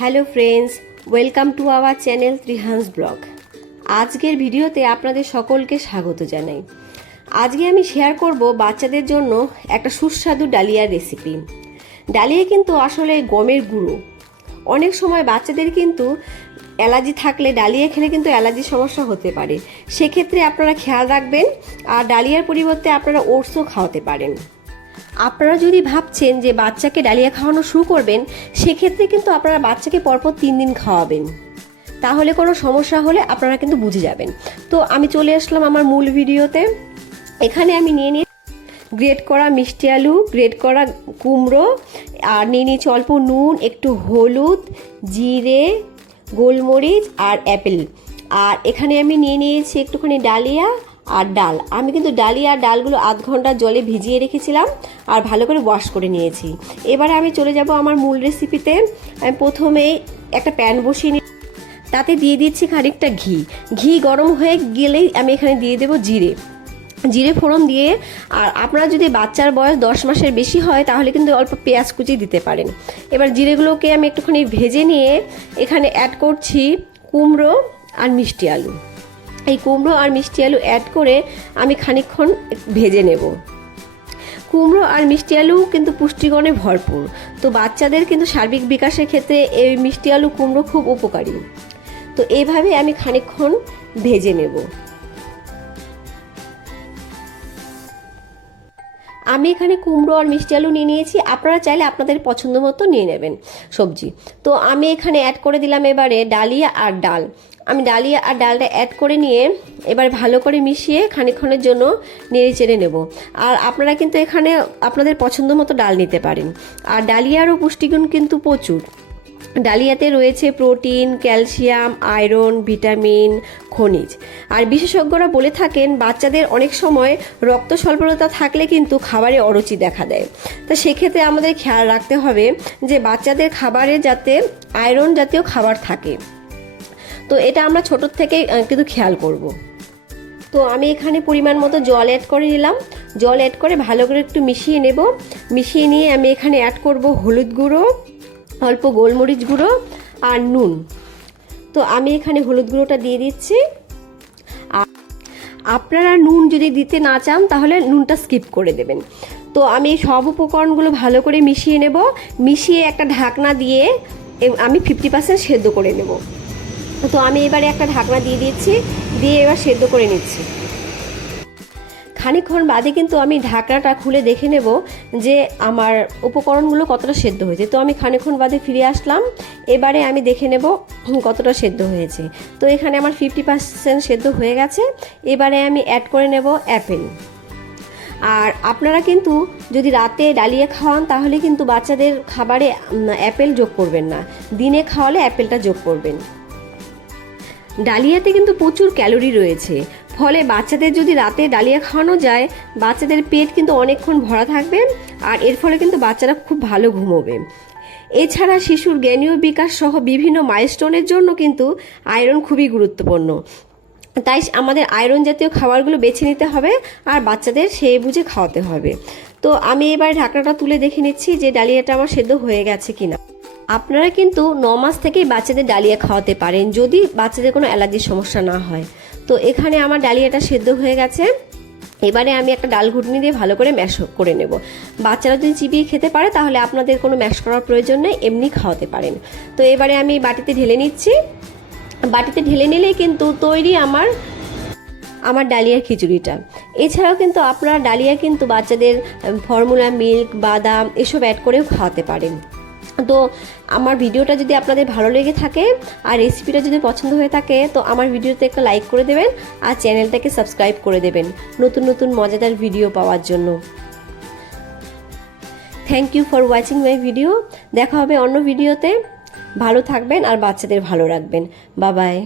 Hello friends, welcome to our channel Trihans vlog. আজকের ভিডিওতে আপনাদের সকলকে স্বাগত জানাই। আজকে আমি শেয়ার করব বাচ্চাদের জন্য একটা সুস্বাদু ডালিয়ার রেসিপি ডালিয়া কিন্তু আসলে গমের গুঁড়ো। অনেক সময় বাচ্চাদের কিন্তু অ্যালার্জি থাকলে ডালিয়া খেলে কিন্তু অ্যালার্জির সমস্যা হতে পারে। সেক্ষেত্রে আপনারা খেয়াল রাখবেন, আর ডালিয়ার পরিবর্তে আপনারা ওটসও খাওয়াতে পারেন। আপনারা যদি ভাবছেন যে বাচ্চাকে ডালিয়া খাওয়ানো শুরু করবেন, সেক্ষেত্রে কিন্তু আপনারা বাচ্চাকে পরপর তিন দিন খাওয়াবেন। তাহলে কোনো সমস্যা হলে আপনারা কিন্তু বুঝে যাবেন। তো আমি চলে আসলাম আমার মূল ভিডিওতে। এখানে আমি নিয়ে নিই গ্রেট করা মিষ্টি আলু, গ্রেট করা কুমড়ো, আর নিয়ে নিয়েছি অল্প নুন, একটু হলুদ, জিরে, গোলমরিচ আর অ্যাপেল। আর এখানে আমি নিয়ে নিয়েছি একটুখানি ডালিয়া আর ডাল। আমি কিন্তু ডালিয়া আর ডালগুলো আধ ঘণ্টা জলে ভিজিয়ে রেখেছিলাম আর ভালো করে ওয়াশ করে নিয়েছি। এবারে আমি চলে যাব আমার মূল রেসিপিতে আমি প্রথমে একটা প্যান বসিয়ে নিই তাতে দিয়ে দিচ্ছি খানিকটা ঘি। ঘি গরম হয়ে গেলেই আমি এখানে দিয়ে দেবো জিরে। জিরে ফোড়ন দিয়ে আর আপনারা যদি বাচ্চার বয়স দশ মাসের বেশি হয়, তাহলে কিন্তু অল্প পেঁয়াজ কুচি দিতে পারেন। এবার জিরেগুলোকে আমি একটুখানি ভেজে নিয়ে এখানে অ্যাড করছি কুমড়ো আর মিষ্টি আলু। এই কুমড়ো আর মিষ্টি আলু অ্যাড করে আমি খানিকক্ষণ ভেজে নেব। কুমড়ো আর মিষ্টি আলু কিন্তু পুষ্টিগুণে ভরপুর। তো বাচ্চাদের কিন্তু সার্বিক বিকাশের ক্ষেত্রে এই মিষ্টি আলু কুমড়ো খুব উপকারী। তো এইভাবে আমি খানিকক্ষণ ভেজে নেব। আমি এখানে কুমড়ো আর মিষ্টি আলু নিয়ে নিয়েছি। আপনারা চাইলে আপনাদের পছন্দ মতো নিয়ে নেবেন সবজি। তো আমি এখানে অ্যাড করে দিলাম এবারে ডালিয়া আর ডাল। আমি ডালিয়া আর ডালটা অ্যাড করে নিয়ে এবার ভালো করে মিশিয়ে খানিকক্ষণের জন্য নেড়ে চেড়ে নেব। আর আপনারা কিন্তু এখানে আপনাদের পছন্দ মতো ডাল নিতে পারেন। আর ডালিয়ারও পুষ্টিগুণ কিন্তু প্রচুর। ডালিয়াতে রয়েছে প্রোটিন, ক্যালসিয়াম, আয়রন, ভিটামিন, খনিজ। আর বিশেষজ্ঞরা বলে থাকেন, বাচ্চাদের অনেক সময় রক্ত স্বল্পতা থাকলে কিন্তু খাবারে অরুচি দেখা দেয়। তা সেক্ষেত্রে আমাদের খেয়াল রাখতে হবে যে বাচ্চাদের খাবারে যাতে আয়রন জাতীয় খাবার থাকে। তো এটা আমরা ছোটোর থেকে কিন্তু খেয়াল করব। তো আমি এখানে পরিমাণ মতো জল অ্যাড করে নিলাম। জল অ্যাড করে ভালো করে একটু মিশিয়ে নেব। মিশিয়ে নিয়ে আমি এখানে অ্যাড করব হলুদ গুঁড়ো, অল্প গোলমরিচ গুঁড়ো আর নুন। তো আমি এখানে হলুদ গুঁড়োটা দিয়ে দিচ্ছি। আপনারা নুন যদি দিতে না চান, তাহলে নুনটা স্কিপ করে দেবেন। তো আমি সব উপকরণগুলো ভালো করে মিশিয়ে নেব। মিশিয়ে একটা ঢাকনা দিয়ে আমি ফিফটি পার্সেন্ট সেদ্ধ করে নেব। তো আমি এবারে একটা ঢাকনা দিয়ে দিচ্ছি দিয়ে এবার সেদ্ধ করে নিচ্ছি। খানিকক্ষণ বাদে কিন্তু আমি ঢাকনাটা খুলে দেখে নেব যে আমার উপকরণগুলো কতটা সেদ্ধ হয়েছে। তো আমি খানিকক্ষণ বাদে ফিরে আসলাম, এবারে আমি দেখে নেব কতটা সেদ্ধ হয়েছে। তো এখানে আমার ফিফটি পার্সেন্ট সেদ্ধ হয়ে গেছে, এবারে আমি অ্যাড করে নেব অ্যাপেল আর আপনারা কিন্তু যদি রাতে ডালিয়ে খাওয়ান, তাহলে কিন্তু বাচ্চাদের খাবারে অ্যাপেল যোগ করবেন না। দিনে খাওয়ালে অ্যাপেলটা যোগ করবেন। ডালিয়াতে কিন্তু প্রচুর ক্যালোরি রয়েছে। ফলে বাচ্চাদের যদি রাতে ডালিয়া খাওয়ানো যায়, বাচ্চাদের পেট কিন্তু অনেকক্ষণ ভরা থাকবে আর এর ফলে কিন্তু বাচ্চারা খুব ভালো ঘুমোবে। এছাড়া শিশুর জ্ঞানীয় বিকাশ সহ বিভিন্ন মাইলস্টোনের জন্য কিন্তু আয়রন খুবই গুরুত্বপূর্ণ। তাই আমাদের আয়রন জাতীয় খাবারগুলো বেছে নিতে হবে আর বাচ্চাদের সেই বুঝে খাওয়াতে হবে। তো আমি এবার ঢাকনাটা তুলে দেখে নিচ্ছি যে ডালিয়াটা আমার সেদ্ধ হয়ে গেছে কিনা। আপনারা কিন্তু ন মাস থেকেই বাচ্চাদের ডালিয়া খাওয়াতে পারেন, যদি বাচ্চাদের কোনো অ্যালার্জির সমস্যা না হয়। তো এখানে আমার ডালিয়াটা সেদ্ধ হয়ে গেছে। এবারে আমি একটা ডাল ঘুটনি দিয়ে ভালো করে ম্যাশ করে নেব। বাচ্চারা যদি চিবিয়ে খেতে পারে, তাহলে আপনাদের কোনো ম্যাশ করার প্রয়োজন নেই, এমনি খাওয়াতে পারেন। তো এবারে আমি বাটিতে ঢেলে নিচ্ছি। বাটিতে ঢেলে নিলেই কিন্তু তৈরি আমার আমার ডালিয়ার খিচুড়িটা। এছাড়াও কিন্তু আপনারা ডালিয়া কিন্তু বাচ্চাদের, ফর্মুলা, মিল্ক, বাদাম এসব অ্যাড করেও খাওয়াতে পারেন। তো আমার ভিডিওটা যদি আপনাদের ভালো লেগে থাকে আর রেসিপিটা যদি পছন্দ হয়ে থাকে, তো আমার ভিডিওতে একটা লাইক করে দেবেন আর চ্যানেলটাকে সাবস্ক্রাইব করে দেবেন নতুন নতুন মজাদার ভিডিও পাওয়ার জন্য। Thank you for watching my video দেখা হবে অন্য ভিডিওতে ভালো থাকবেন আর বাচ্চাদের ভালো রাখবেন। বাবাই